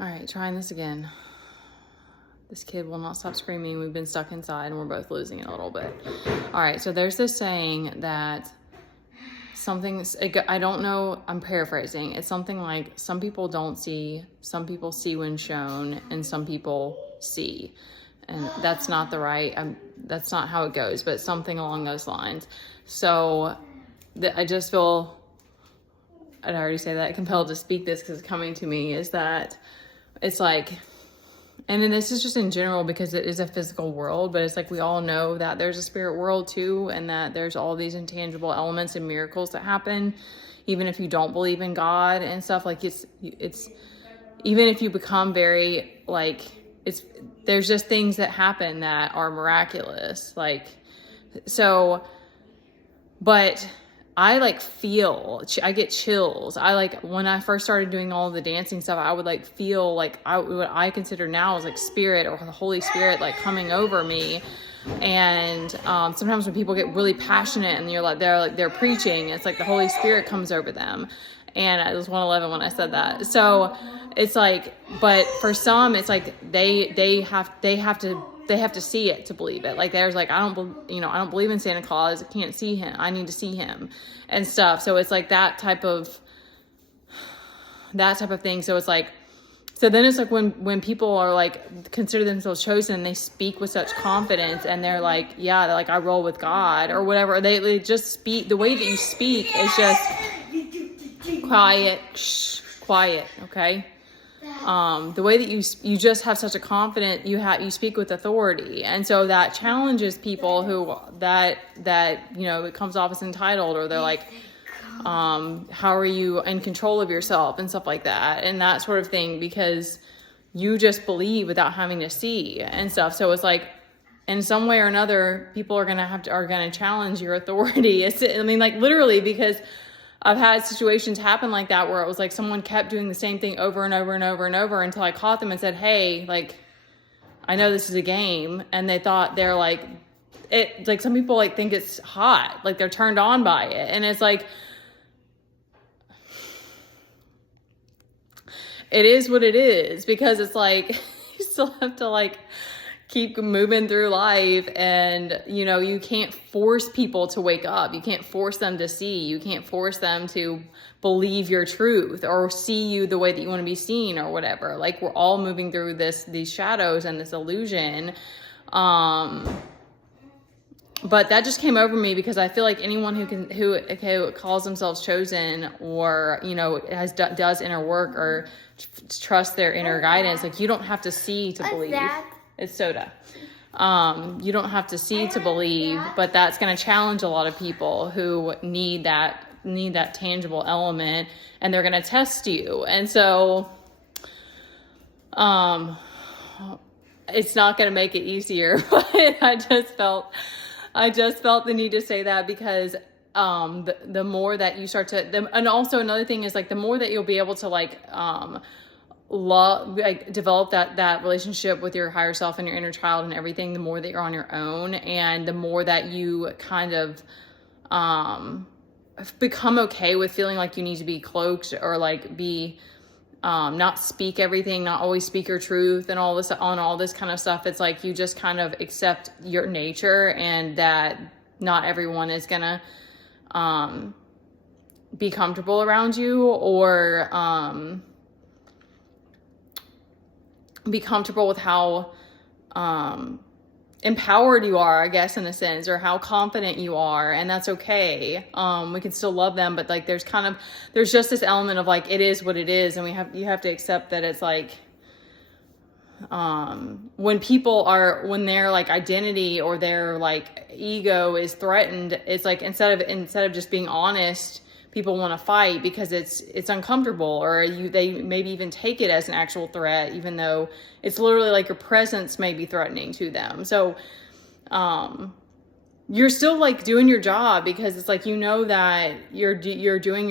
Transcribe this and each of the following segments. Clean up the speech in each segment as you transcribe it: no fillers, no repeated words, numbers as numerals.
All right, trying this again. This kid will not stop screaming. We've been stuck inside and we're both losing it a little bit. All right, so there's this saying that I don't know, I'm paraphrasing. It's something like some people don't see, some people see when shown, and some people see. And that's not that's not how it goes, but something along those lines. So I just feel, I'd already say that, compelled to speak this because it's coming to me, is that it's like, and then this is just in general because it is a physical world, but it's like we all know that there's a spirit world too, and that there's all these intangible elements and miracles that happen, even if you don't believe in God and stuff. Like it's even if you become very like, there's just things that happen that are miraculous. Like, so, but I I get chills. When I first started doing all the dancing stuff, I would feel what I consider now as spirit or the Holy Spirit coming over me. And sometimes when people get really passionate and they're preaching, it's like the Holy Spirit comes over them. And it was 111 when I said that. So it's but for some, it's they have to see it to believe it. There's I don't believe in Santa Claus. I can't see him. I need to see him and stuff. So it's that type of thing. So it's so then it's when people are consider themselves chosen and they speak with such confidence and they're I roll with God or whatever. They just speak, the way that you speak is just quiet, okay? The way that you just have such a confidence, you speak with authority. And so that challenges people who it comes off as entitled, or they're how are you in control of yourself and stuff like that, and that sort of thing, because you just believe without having to see and stuff. So it's in some way or another, people are gonna challenge your authority. Literally, because I've had situations happen like that where it was someone kept doing the same thing over and over and over and over until I caught them and said, hey, I know this is a game. And they thought they're some people think it's hot, they're turned on by it. And it's it is what it is, because it's you still have to keep moving through life, and you can't force people to wake up. You can't force them to see. You can't force them to believe your truth or see you the way that you want to be seen or whatever. We're all moving through these shadows and this illusion. But that just came over me because I feel anyone who calls themselves chosen, or does inner work or trust their inner guidance, you don't have to see to believe. It's soda. You don't have to see to believe, but that's going to challenge a lot of people who need that tangible element, and they're going to test you. And so, it's not going to make it easier, but I just felt the need to say that because, the more that you start to, and also another thing is the more that you'll be able to develop that relationship with your higher self and your inner child and everything, the more that you're on your own, and the more that you kind of become okay with feeling you need to be cloaked or be not speak everything, not always speak your truth and all this kind of stuff. It's you just kind of accept your nature, and that not everyone is gonna be comfortable around you, or be comfortable with how empowered you are, I guess, in a sense, or how confident you are, and that's okay. We can still love them, but there's just this element of it is what it is, and you have to accept that it's when their identity or their ego is threatened, it's instead of just being honest, people want to fight because it's uncomfortable, or they maybe even take it as an actual threat, even though it's literally your presence may be threatening to them. So you're still doing your job, because it's that you're doing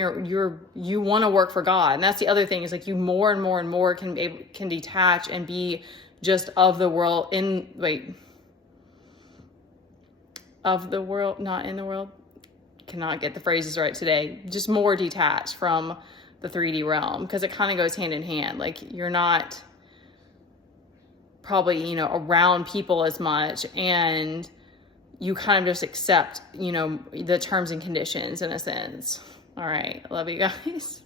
you want to work for God. And that's the other thing, is you more and more and more can detach and be just of the world, of the world, not in the world. Cannot get the phrases right today. Just more detached from the 3D realm, because it kind of goes hand in hand. Like, you're not probably, around people as much, and you kind of just accept, the terms and conditions in a sense. All right. Love you guys.